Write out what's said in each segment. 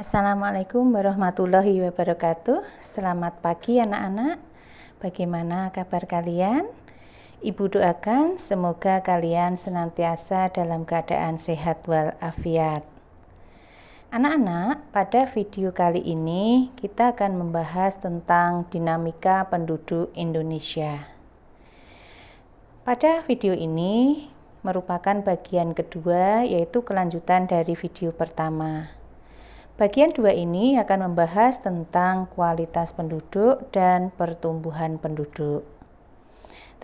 Assalamualaikum warahmatullahi wabarakatuh. Selamat pagi anak-anak. Bagaimana kabar kalian? Ibu doakan semoga kalian senantiasa dalam keadaan sehat walafiat. Anak-anak, pada video kali ini kita akan membahas tentang dinamika penduduk Indonesia. Pada video ini merupakan bagian kedua, yaitu kelanjutan dari video pertama. Bagian 2 ini akan membahas tentang kualitas penduduk dan pertumbuhan penduduk.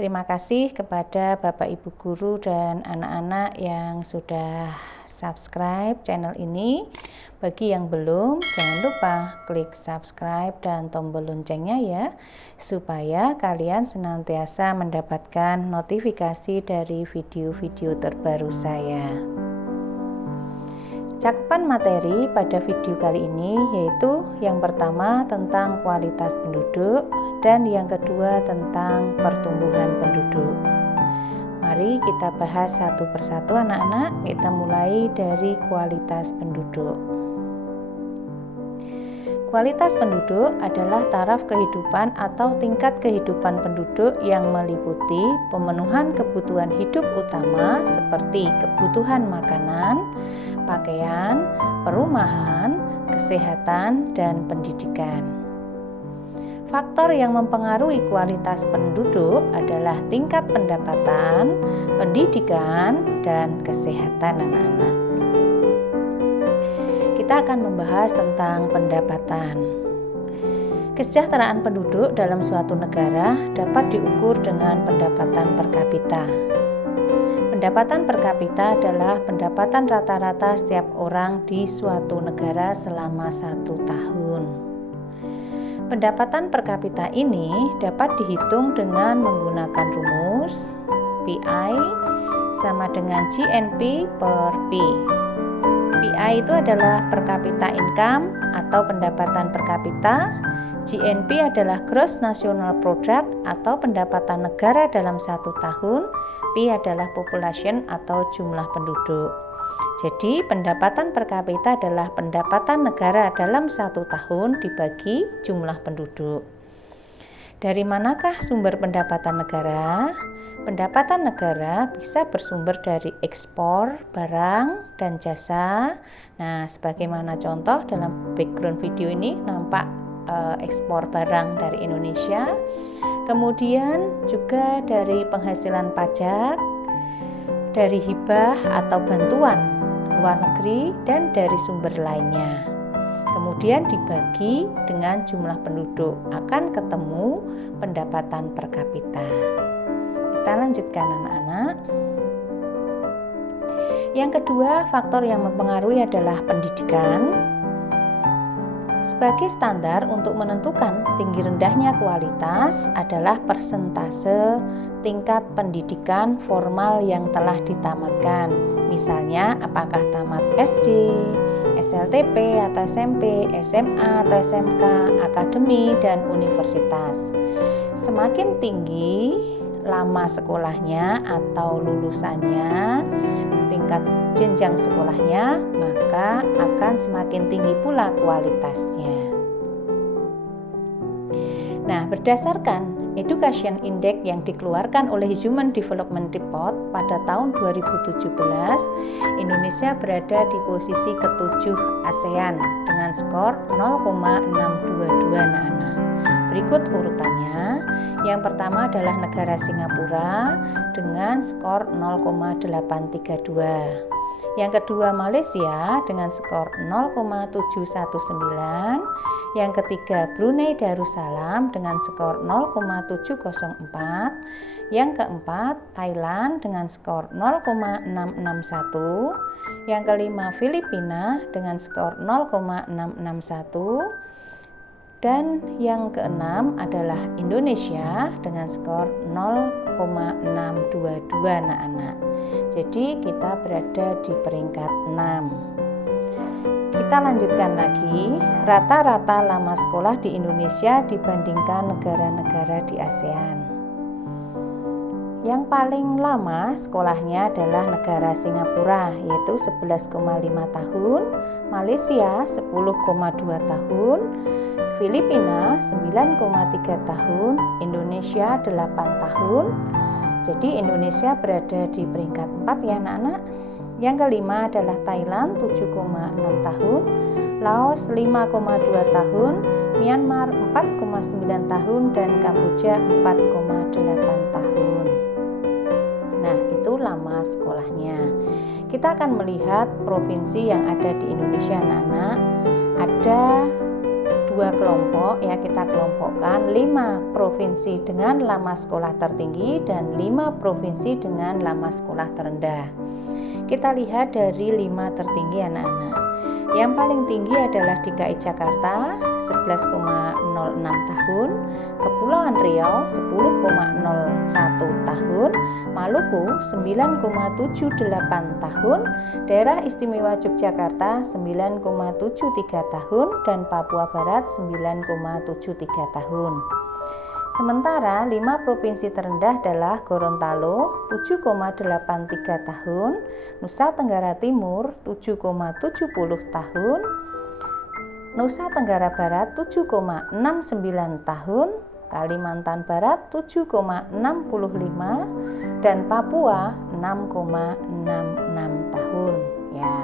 Terima kasih kepada Bapak Ibu Guru dan anak-anak yang sudah subscribe channel ini. Bagi yang belum, jangan lupa klik subscribe dan tombol loncengnya ya, supaya kalian senantiasa mendapatkan notifikasi dari video-video terbaru saya. Cakupan materi pada video kali ini yaitu yang pertama tentang kualitas penduduk dan yang kedua tentang pertumbuhan penduduk. Mari kita bahas satu persatu anak-anak. Kita mulai dari kualitas penduduk. Kualitas penduduk adalah taraf kehidupan atau tingkat kehidupan penduduk yang meliputi pemenuhan kebutuhan hidup utama seperti kebutuhan makanan, pakaian, perumahan, kesehatan, dan pendidikan. Faktor yang mempengaruhi kualitas penduduk adalah tingkat pendapatan, pendidikan, dan kesehatan anak-anak. Kita akan membahas tentang pendapatan. Kesejahteraan penduduk dalam suatu negara dapat diukur dengan pendapatan per kapita. Pendapatan per kapita adalah pendapatan rata-rata setiap orang di suatu negara selama 1 tahun. Pendapatan per kapita ini dapat dihitung dengan menggunakan rumus PI sama dengan GNP per P. PI itu adalah per kapita income atau pendapatan per kapita. GNP adalah Gross National Product atau pendapatan negara dalam 1 tahun. P adalah population atau jumlah penduduk. Jadi pendapatan per kapita adalah pendapatan negara dalam 1 tahun dibagi jumlah penduduk. Dari manakah sumber pendapatan negara? Pendapatan negara bisa bersumber dari ekspor barang dan jasa. Nah, sebagaimana contoh dalam background video ini nampak ekspor barang dari Indonesia, kemudian juga dari penghasilan pajak, dari hibah atau bantuan luar negeri, dan dari sumber lainnya. Kemudian dibagi dengan jumlah penduduk, akan ketemu pendapatan per kapita. Kita lanjutkan anak-anak. Yang kedua, faktor yang mempengaruhi adalah pendidikan. Sebagai standar untuk menentukan tinggi rendahnya kualitas adalah persentase tingkat pendidikan formal yang telah ditamatkan. Misalnya apakah tamat SD, SLTP atau SMP, SMA atau SMK, akademi, dan universitas. Semakin tinggi lama sekolahnya atau lulusannya, tingkat jenjang sekolahnya, maka akan semakin tinggi pula kualitasnya. Nah, berdasarkan Education Index yang dikeluarkan oleh Human Development Report pada tahun 2017, Indonesia berada di posisi ke-7 ASEAN dengan skor 0,622 anak-anak. Berikut urutannya. Yang pertama adalah negara Singapura dengan skor 0,832. Yang kedua Malaysia dengan skor 0,719. Yang ketiga Brunei Darussalam dengan skor 0,704. Yang keempat Thailand dengan skor 0,661. Yang kelima Filipina dengan skor 0,661. Dan yang keenam adalah Indonesia dengan skor 0,622 anak-anak. Jadi kita berada di peringkat 6. Kita lanjutkan lagi. Rata-rata lama sekolah di Indonesia dibandingkan negara-negara di ASEAN. Yang paling lama sekolahnya adalah negara Singapura, yaitu 11,5 tahun, Malaysia 10,2 tahun, Filipina 9,3 tahun, Indonesia 8 tahun. Jadi Indonesia berada di peringkat 4 ya anak-anak. Yang kelima adalah Thailand 7,6 tahun, Laos 5,2 tahun, Myanmar 4,9 tahun, dan Kamboja 4,8 tahun. Nah, itu lama sekolahnya. Kita akan melihat provinsi yang ada di Indonesia anak-anak. Ada 2 kelompok ya, kita kelompokkan 5 provinsi dengan lama sekolah tertinggi dan 5 provinsi dengan lama sekolah terendah. Kita lihat dari 5 tertinggi anak-anak. Yang paling tinggi adalah DKI Jakarta 11,06 tahun, Kepulauan Riau 10,01 tahun, Maluku 9,78 tahun, Daerah Istimewa Yogyakarta 9,73 tahun, dan Papua Barat 9,73 tahun. Sementara 5 provinsi terendah adalah Gorontalo 7,83 tahun, Nusa Tenggara Timur 7,70 tahun, Nusa Tenggara Barat 7,69 tahun, Kalimantan Barat 7,65 dan Papua 6,66 tahun. Ya,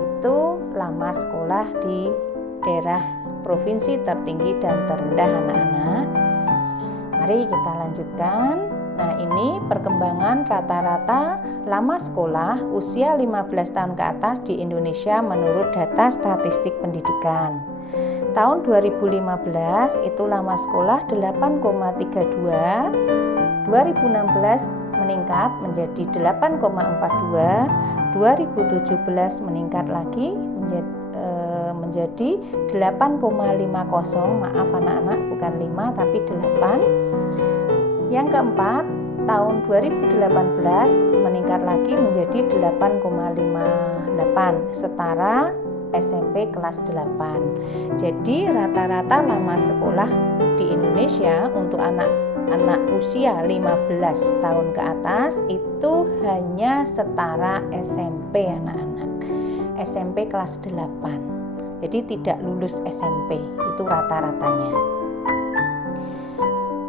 itu lama sekolah di daerah provinsi tertinggi dan terendah anak-anak. Mari kita lanjutkan. Nah, ini perkembangan rata-rata lama sekolah usia 15 tahun ke atas di Indonesia menurut data statistik pendidikan. Tahun 2015 itu lama sekolah 8,32, 2016 meningkat menjadi 8,42, 2017 meningkat lagi menjadi 8,50. Maaf anak-anak, bukan 5 tapi 8. Yang keempat, tahun 2018 meningkat lagi menjadi 8,58, setara SMP kelas 8. Jadi rata-rata lama sekolah di Indonesia untuk anak usia 15 tahun ke atas itu hanya setara SMP anak-anak. SMP kelas 8. Jadi tidak lulus SMP, itu rata-ratanya.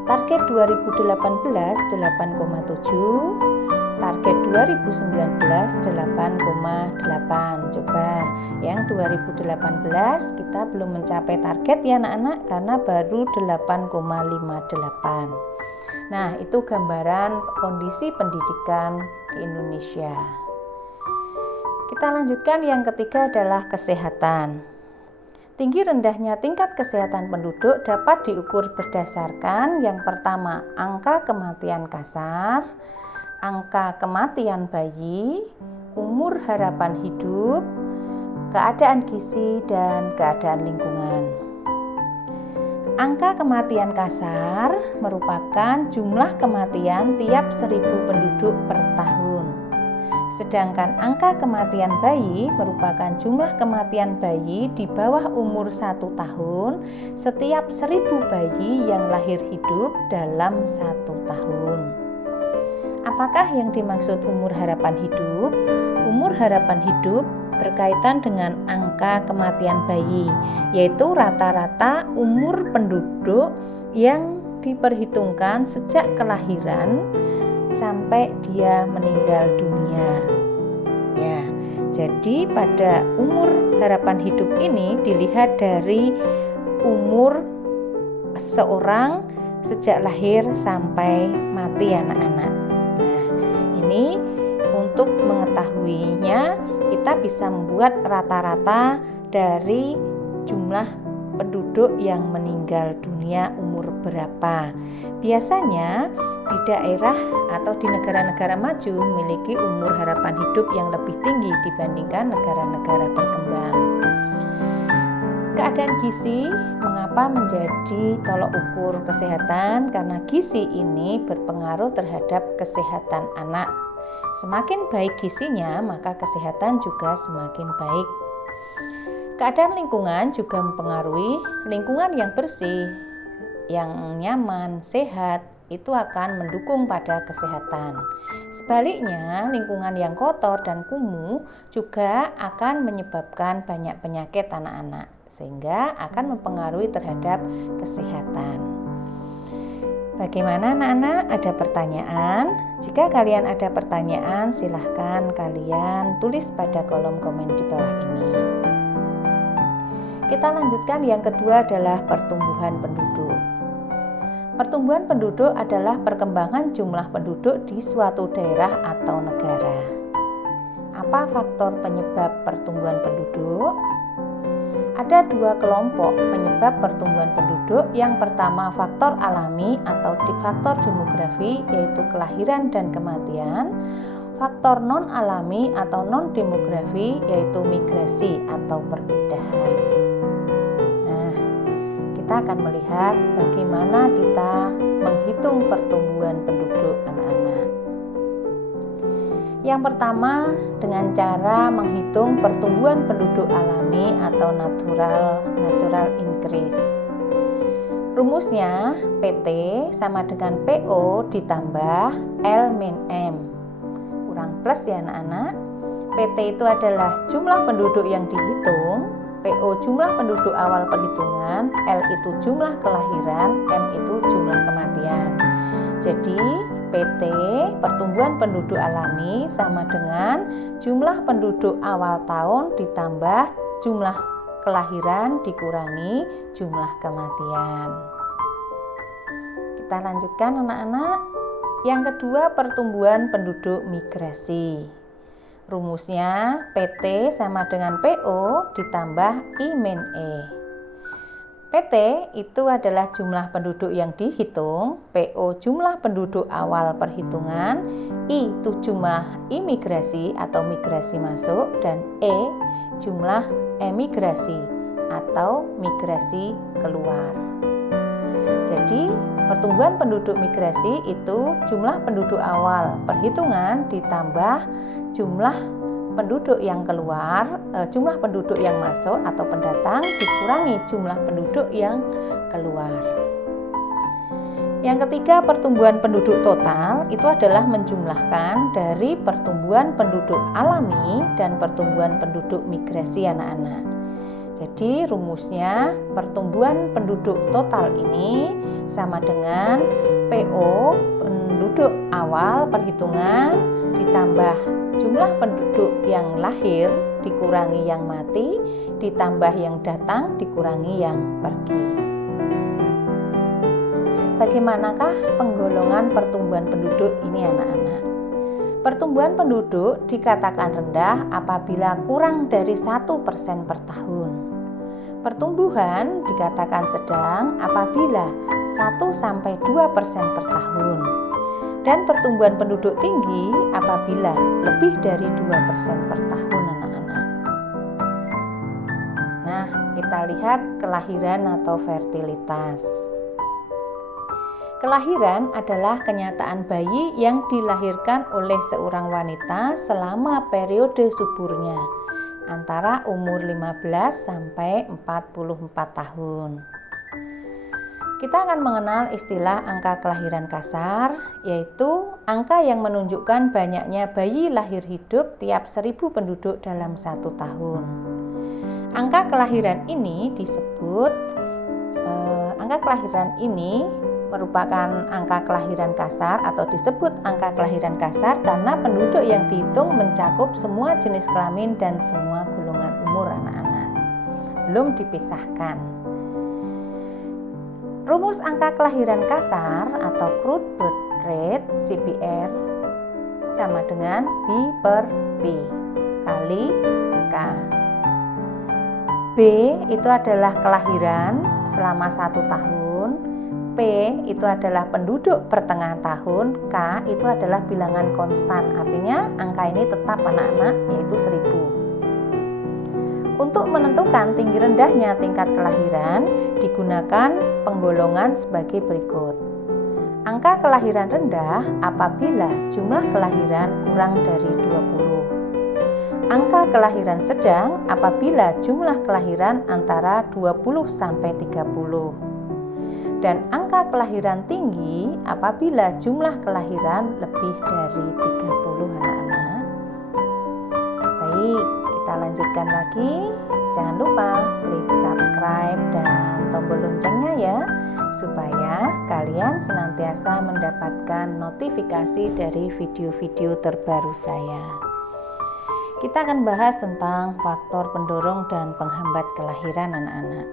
Target 2018 8,7, target 2019 8,8. Coba yang 2018 kita belum mencapai target ya anak-anak karena baru 8,58. Nah, itu gambaran kondisi pendidikan di Indonesia. Kita lanjutkan, yang ketiga adalah kesehatan. Tinggi rendahnya tingkat kesehatan penduduk dapat diukur berdasarkan yang pertama, angka kematian kasar, angka kematian bayi, umur harapan hidup, keadaan gizi, dan keadaan lingkungan. Angka kematian kasar merupakan jumlah kematian tiap 1.000 penduduk per tahun. Sedangkan angka kematian bayi merupakan jumlah kematian bayi di bawah umur 1 tahun setiap 1.000 bayi yang lahir hidup dalam 1 tahun. Apakah yang dimaksud umur harapan hidup? Umur harapan hidup berkaitan dengan angka kematian bayi, yaitu rata-rata umur penduduk yang diperhitungkan sejak kelahiran sampai dia meninggal dunia. Ya, jadi pada umur harapan hidup ini dilihat dari umur seorang sejak lahir sampai mati anak-anak. Nah, ini untuk mengetahuinya kita bisa membuat rata-rata dari jumlah penduduk yang meninggal dunia umur berapa. Biasanya di daerah atau di negara-negara maju memiliki umur harapan hidup yang lebih tinggi dibandingkan negara-negara berkembang. Keadaan gizi mengapa menjadi tolok ukur kesehatan? Karena gizi ini berpengaruh terhadap kesehatan anak. Semakin baik gizinya, maka kesehatan juga semakin baik. Keadaan lingkungan juga mempengaruhi. Lingkungan yang bersih, yang nyaman, sehat, itu akan mendukung pada kesehatan. Sebaliknya, lingkungan yang kotor dan kumuh juga akan menyebabkan banyak penyakit anak-anak, sehingga akan mempengaruhi terhadap kesehatan. Bagaimana anak-anak? Ada pertanyaan? Jika kalian ada pertanyaan, silahkan kalian tulis pada kolom komen di bawah ini. Kita lanjutkan, yang kedua adalah pertumbuhan penduduk. Pertumbuhan penduduk adalah perkembangan jumlah penduduk di suatu daerah atau negara. Apa faktor penyebab pertumbuhan penduduk? Ada dua kelompok penyebab pertumbuhan penduduk. Yang pertama, faktor alami atau faktor demografi, yaitu kelahiran dan kematian. Faktor non-alami atau non-demografi, yaitu migrasi atau perpindahan. Nah, kita akan melihat bagaimana kita menghitung pertumbuhan penduduk anak-anak. Yang pertama, dengan cara menghitung pertumbuhan penduduk alami atau natural increase. Rumusnya PT sama dengan PO ditambah L min M. Kurang plus ya anak-anak. PT itu adalah jumlah penduduk yang dihitung, PO jumlah penduduk awal perhitungan, L itu jumlah kelahiran, M itu jumlah kematian. Jadi PT pertumbuhan penduduk alami sama dengan jumlah penduduk awal tahun ditambah jumlah kelahiran dikurangi jumlah kematian. Kita lanjutkan anak-anak. Yang kedua, pertumbuhan penduduk migrasi. Rumusnya PT sama dengan PO ditambah I min E. PT itu adalah jumlah penduduk yang dihitung, PO jumlah penduduk awal perhitungan, I itu jumlah imigrasi atau migrasi masuk, dan E jumlah emigrasi atau migrasi keluar. Jadi pertumbuhan penduduk migrasi itu jumlah penduduk awal perhitungan ditambah jumlah penduduk yang keluar, jumlah penduduk yang masuk atau pendatang dikurangi jumlah penduduk yang keluar. Yang ketiga, pertumbuhan penduduk total itu adalah menjumlahkan dari pertumbuhan penduduk alami dan pertumbuhan penduduk migrasi anak-anak. Jadi rumusnya pertumbuhan penduduk total ini sama dengan PO penduduk awal perhitungan ditambah jumlah penduduk yang lahir dikurangi yang mati ditambah yang datang dikurangi yang pergi. Bagaimanakah penggolongan pertumbuhan penduduk ini anak-anak? Pertumbuhan penduduk dikatakan rendah apabila kurang dari 1% per tahun. Pertumbuhan dikatakan sedang apabila 1-2% per tahun. Dan pertumbuhan penduduk tinggi apabila lebih dari 2% per tahun anak-anak. Nah, kita lihat kelahiran atau fertilitas. Kelahiran adalah kenyataan bayi yang dilahirkan oleh seorang wanita selama periode suburnya antara umur 15 sampai 44 tahun. Kita akan mengenal istilah angka kelahiran kasar, yaitu angka yang menunjukkan banyaknya bayi lahir hidup tiap 1000 penduduk dalam 1 tahun. Angka kelahiran ini merupakan angka kelahiran kasar atau disebut angka kelahiran kasar karena penduduk yang dihitung mencakup semua jenis kelamin dan semua golongan umur anak-anak, belum dipisahkan. Rumus angka kelahiran kasar atau crude birth rate CBR sama dengan B per P kali K. B itu adalah kelahiran selama 1 tahun, P itu adalah penduduk pertengahan tahun, K itu adalah bilangan konstan, artinya angka ini tetap anak-anak, yaitu 1000. Untuk menentukan tinggi rendahnya tingkat kelahiran digunakan penggolongan sebagai berikut. Angka kelahiran rendah apabila jumlah kelahiran kurang dari 20. Angka kelahiran sedang apabila jumlah kelahiran antara 20 sampai 30. dan angka kelahiran tinggi apabila jumlah kelahiran lebih dari 30 anak-anak. Baik, kita lanjutkan lagi. Jangan lupa klik subscribe dan tombol loncengnya ya, supaya kalian senantiasa mendapatkan notifikasi dari video-video terbaru saya. Kita akan bahas tentang faktor pendorong dan penghambat kelahiran anak-anak.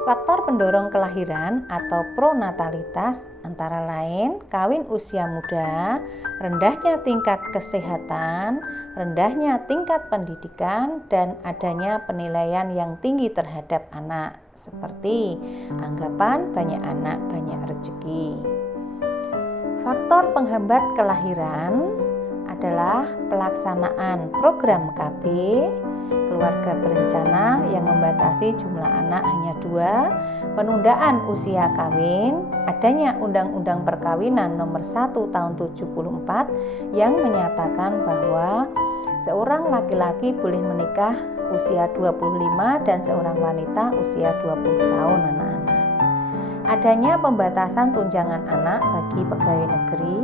Faktor pendorong kelahiran atau pronatalitas antara lain kawin usia muda, rendahnya tingkat kesehatan, rendahnya tingkat pendidikan, dan adanya penilaian yang tinggi terhadap anak, seperti anggapan banyak anak banyak rezeki. Faktor penghambat kelahiran adalah pelaksanaan program KB, keluarga berencana yang membatasi jumlah anak hanya 2, penundaan usia kawin, adanya Undang-Undang Perkawinan Nomor 1 Tahun 74 yang menyatakan bahwa seorang laki-laki boleh menikah usia 25 dan seorang wanita usia 20 tahun anak-anak. Adanya pembatasan tunjangan anak bagi pegawai negeri,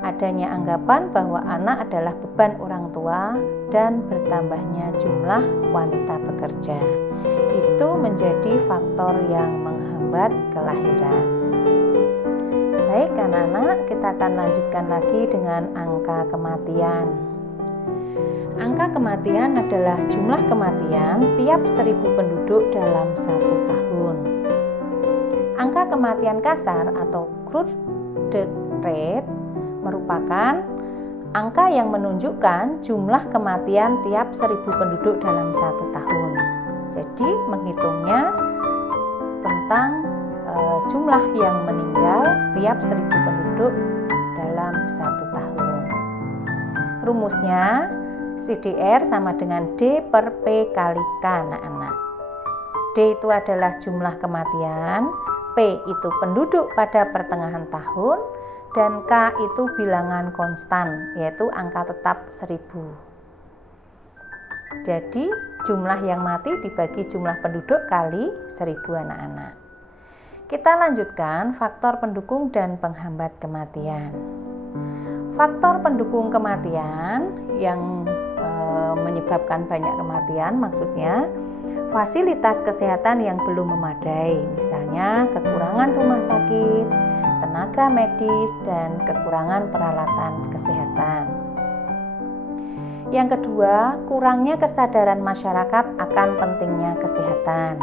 adanya anggapan bahwa anak adalah beban orang tua, dan bertambahnya jumlah wanita bekerja. Itu menjadi faktor yang menghambat kelahiran. Baik anak-anak, kita akan lanjutkan lagi dengan angka kematian. Angka kematian adalah jumlah kematian tiap 1000 penduduk dalam 1 tahun. Angka kematian kasar atau crude death rate merupakan angka yang menunjukkan jumlah kematian tiap 1000 penduduk dalam 1 tahun. Jadi menghitungnya tentang jumlah yang meninggal tiap 1000 penduduk dalam 1 tahun. Rumusnya CDR sama dengan D per P kali K anak-anak. D itu adalah jumlah kematian, P itu penduduk pada pertengahan tahun, dan K itu bilangan konstan, yaitu angka tetap 1000. Jadi jumlah yang mati dibagi jumlah penduduk kali 1000 anak-anak. Kita lanjutkan faktor pendukung dan penghambat kematian. Faktor pendukung kematian yang menyebabkan banyak kematian, maksudnya fasilitas kesehatan yang belum memadai, misalnya kekurangan rumah sakit, tenaga medis, dan kekurangan peralatan kesehatan. Yang kedua, kurangnya kesadaran masyarakat akan pentingnya kesehatan.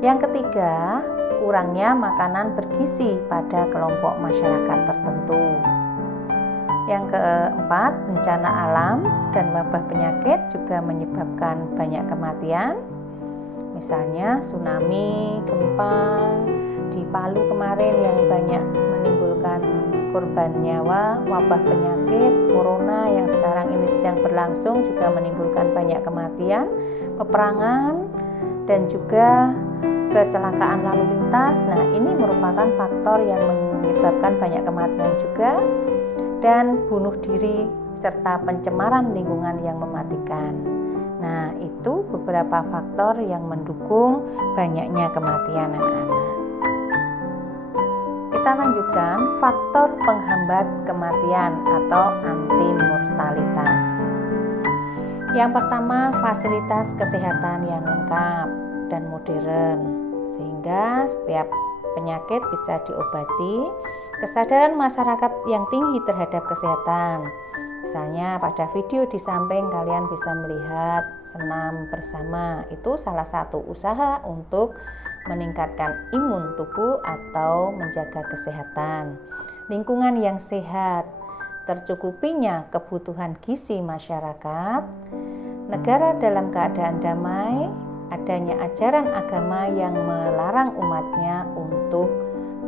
Yang ketiga, kurangnya makanan bergizi pada kelompok masyarakat tertentu. Yang keempat, bencana alam dan wabah penyakit juga menyebabkan banyak kematian, misalnya tsunami, gempa di Palu kemarin yang banyak menimbulkan korban nyawa, wabah penyakit, corona yang sekarang ini sedang berlangsung juga menimbulkan banyak kematian, peperangan, dan juga kecelakaan lalu lintas. Nah, ini merupakan faktor yang menyebabkan banyak kematian juga, dan bunuh diri serta pencemaran lingkungan yang mematikan. Nah, itu beberapa faktor yang mendukung banyaknya kematian anak-anak. Kita lanjutkan faktor penghambat kematian atau antimortalitas. Yang pertama, fasilitas kesehatan yang lengkap dan modern, sehingga setiap penyakit bisa diobati, kesadaran masyarakat yang tinggi terhadap kesehatan. Misalnya pada video di samping kalian bisa melihat senam bersama, itu salah satu usaha untuk meningkatkan imun tubuh atau menjaga kesehatan. Lingkungan yang sehat, tercukupinya kebutuhan gizi masyarakat, negara dalam keadaan damai, adanya ajaran agama yang melarang umatnya untuk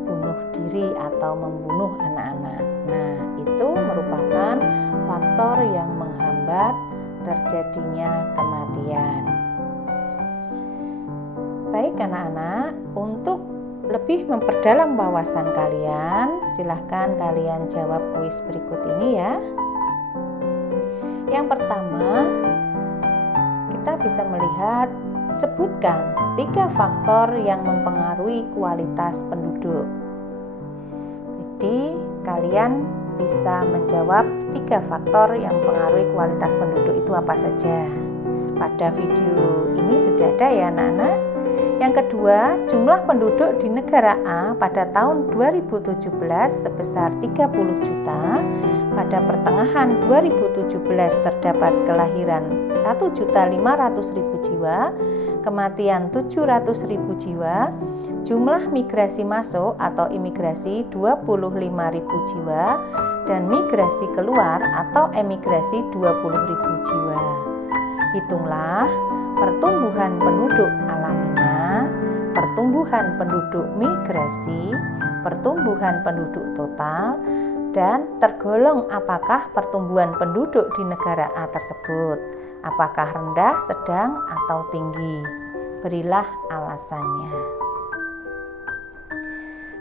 bunuh diri atau membunuh anak-anak. Nah, itu merupakan faktor yang menghambat terjadinya kematian. Baik anak-anak, untuk lebih memperdalam wawasan kalian, silahkan kalian jawab kuis berikut ini ya. Yang pertama, kita bisa melihat Sebutkan 3 faktor yang mempengaruhi kualitas penduduk. Jadi, kalian bisa menjawab 3 faktor yang mempengaruhi kualitas penduduk itu apa saja. Pada video ini sudah ada ya anak-anak. Yang kedua, jumlah penduduk di negara A pada tahun 2017 sebesar 30 juta. Pada pertengahan 2017 terdapat kelahiran 1.500.000 jiwa, kematian 700.000 jiwa, jumlah migrasi masuk atau imigrasi 25.000 jiwa, dan migrasi keluar atau emigrasi 20.000 jiwa. Hitunglah pertumbuhan penduduk alaminya, pertumbuhan penduduk migrasi, pertumbuhan penduduk total, dan tergolong apakah pertumbuhan penduduk di negara A tersebut, apakah rendah, sedang, atau tinggi. Berilah alasannya.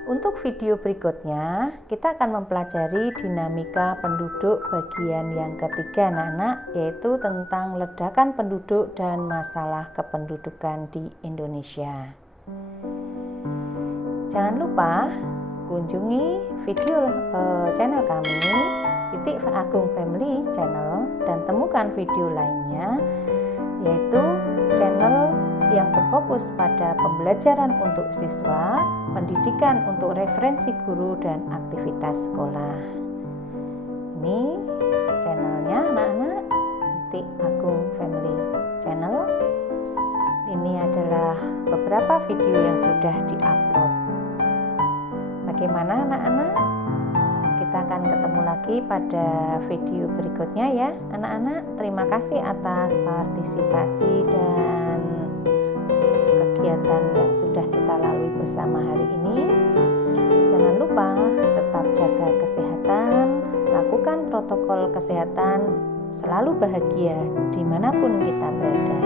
Untuk video berikutnya, kita akan mempelajari dinamika penduduk bagian yang ketiga anak-anak, yaitu tentang ledakan penduduk dan masalah kependudukan di Indonesia. Jangan lupa kunjungi video channel kami, Titik Agung Family Channel, dan temukan video lainnya, yaitu channel yang berfokus pada pembelajaran untuk siswa, pendidikan untuk referensi guru, dan aktivitas sekolah. Ini channelnya anak-anak, Titik Agung Family Channel. Ini adalah beberapa video yang sudah diupload. Bagaimana anak-anak? Kita akan ketemu lagi pada video berikutnya ya anak-anak. Terima kasih atas partisipasi dan kegiatan yang sudah kita lalui bersama hari ini. Jangan lupa tetap jaga kesehatan, lakukan protokol kesehatan, selalu bahagia dimanapun kita berada.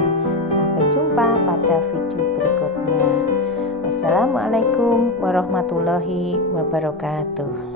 Sampai jumpa pada video berikutnya. Wassalamualaikum warahmatullahi wabarakatuh.